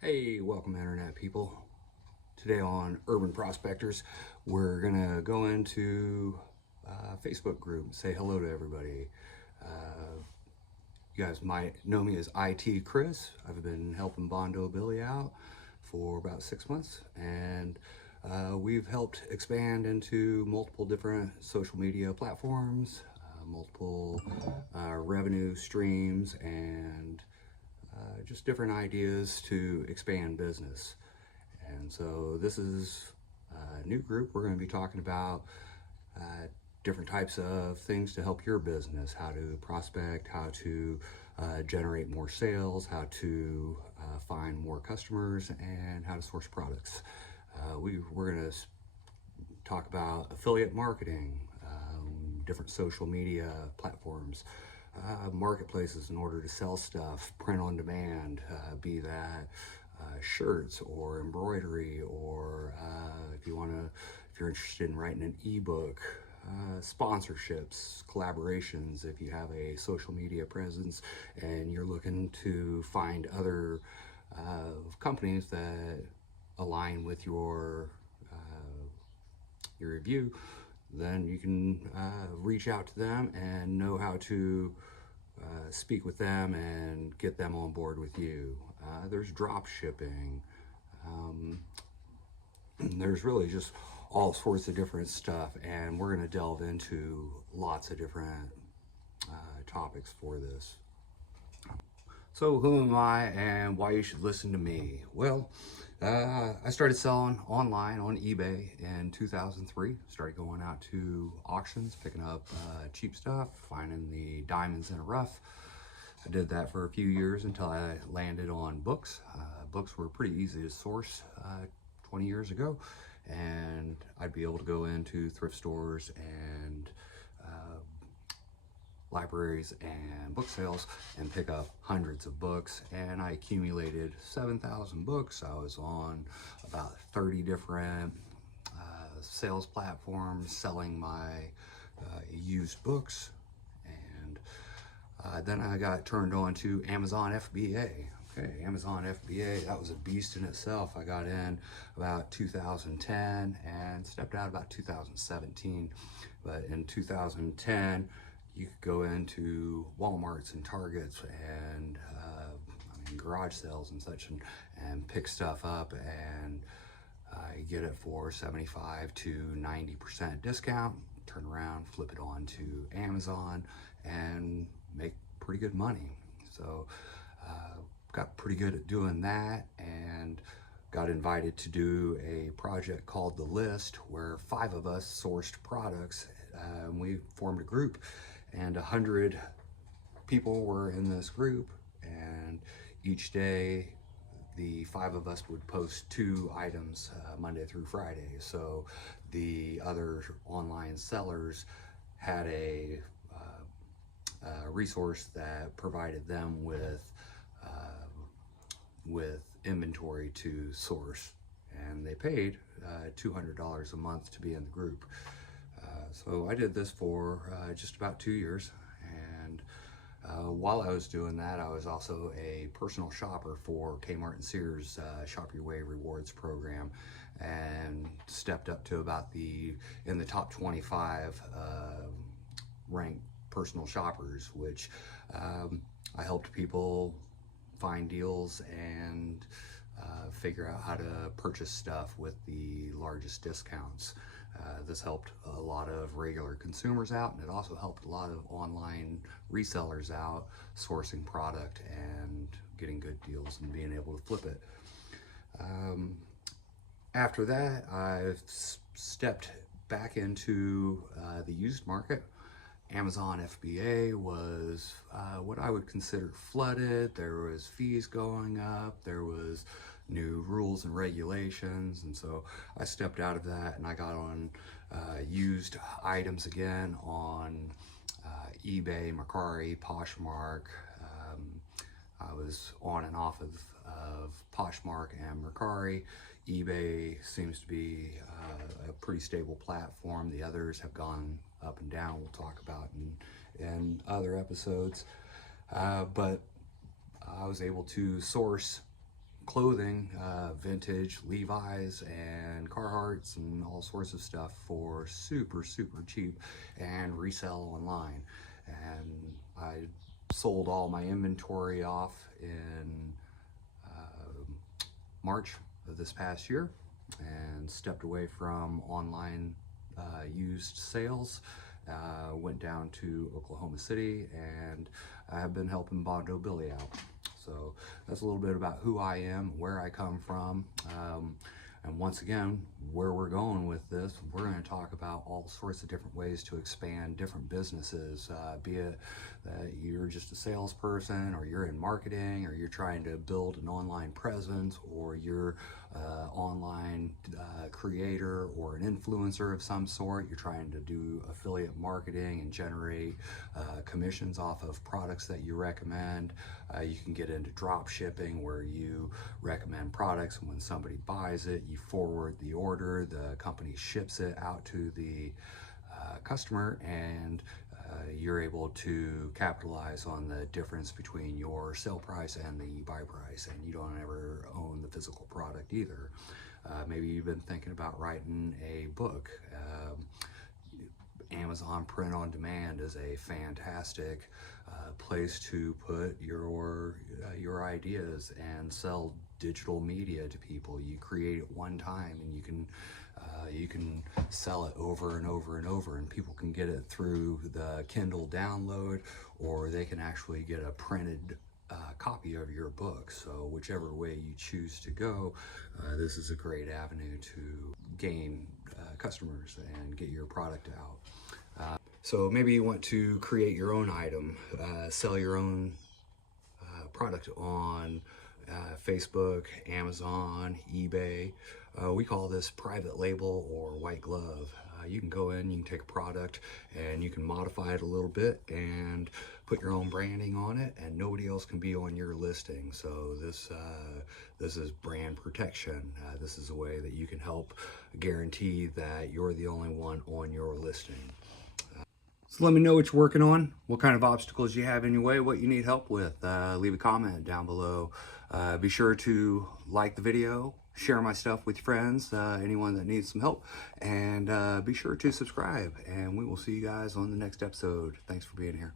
Hey, welcome Internet people. Today on Urban Prospectors, we're gonna go into Facebook group and say hello to everybody. You guys might know me as IT Chris. I've been helping Bondo Billy out for about 6 months, and we've helped expand into multiple different social media platforms, multiple revenue streams, and just different ideas to expand business. And so this is a new group. We're going to be talking about different types of things to help your business, how to prospect, how to generate more sales, how to find more customers, and how to source products. We're going to talk about affiliate marketing, different social media platforms, marketplaces in order to sell stuff, print on demand, be that shirts or embroidery, or if you're interested in writing an ebook, sponsorships, collaborations. If you have a social media presence and you're looking to find other companies that align with your review, then you can reach out to them and know how to speak with them and get them on board with you. There's drop shipping. There's really just all sorts of different stuff, and we're going to delve into lots of different topics for this. So who am I and why you should listen to me? Well, I started selling online on eBay in 2003. Started going out to auctions, picking up cheap stuff, finding the diamonds in a rough. I did that for a few years until I landed on books. Books were pretty easy to source 20 years ago, and I'd be able to go into thrift stores and libraries and book sales and pick up hundreds of books, and I accumulated 7,000 books. I was on about 30 different sales platforms selling my used books, and then I got turned on to Amazon FBA. Okay, Amazon FBA, that was a beast in itself. I got in about 2010 and stepped out about 2017, but in 2010 you could go into Walmarts and Targets and garage sales and such, and pick stuff up, and you get it for 75 to 90% discount, turn around, flip it on to Amazon, and make pretty good money. So got pretty good at doing that, and got invited to do a project called The List, where 5 of us sourced products. We formed a group, and 100 people were in this group, and each day the 5 of us would post 2 items Monday through Friday. So the other online sellers had a resource that provided them with inventory to source, and they paid $200 a month to be in the group. So I did this for just about 2 years, and while I was doing that, I was also a personal shopper for Kmart and Sears Shop Your Way Rewards program, and stepped up to about in the top 25 ranked personal shoppers, which I helped people find deals and figure out how to purchase stuff with the largest discounts. This helped a lot of regular consumers out, and it also helped a lot of online resellers out sourcing product and getting good deals and being able to flip it. After that, I stepped back into the used market. Amazon FBA was what I would consider flooded. There was fees going up, there was new rules and regulations, and so I stepped out of that and I got on used items again on eBay, Mercari, Poshmark. I was on and off of Poshmark and Mercari. eBay seems to be a pretty stable platform. The others have gone up and down. We'll talk about in other episodes. But I was able to source clothing, vintage Levi's and Carhartts and all sorts of stuff for super cheap and resell online. And I sold all my inventory off in March of this past year and stepped away from online used sales. Went down to Oklahoma City, and I have been helping Bondo Billy out. So that's a little bit about who I am, where I come from, and once again, where we're going with this. We're going to talk about all sorts of different ways to expand different businesses, be it that you're just a salesperson, or you're in marketing, or you're trying to build an online presence, or you're online creator or an influencer of some sort. You're trying to do affiliate marketing and generate commissions off of products that you recommend. You can get into drop shipping, where you recommend products, and when somebody buys it, you forward the order, the company ships it out to the customer, and you're able to capitalize on the difference between your sale price and the buy price, and you don't ever own the physical product either. Maybe you've been thinking about writing a book. Amazon print on demand is a fantastic place to put your ideas and sell digital media to people. You create it one time, and you can sell it over and over and over, and people can get it through the Kindle download, or they can actually get a printed copy of your book. So whichever way you choose to go, this is a great avenue to gain customers and get your product out. So maybe you want to create your own item, sell your own product on Facebook, Amazon, eBay. We call this private label or white glove. You can go in, you can take a product, and you can modify it a little bit and put your own branding on it, and nobody else can be on your listing. So this is brand protection. This is a way that you can help guarantee that you're the only one on your listing. So let me know what you're working on, what kind of obstacles you have in your way, what you need help with. Leave a comment down below. Be sure to like the video, share my stuff with your friends, anyone that needs some help, and be sure to subscribe. And we will see you guys on the next episode. Thanks for being here.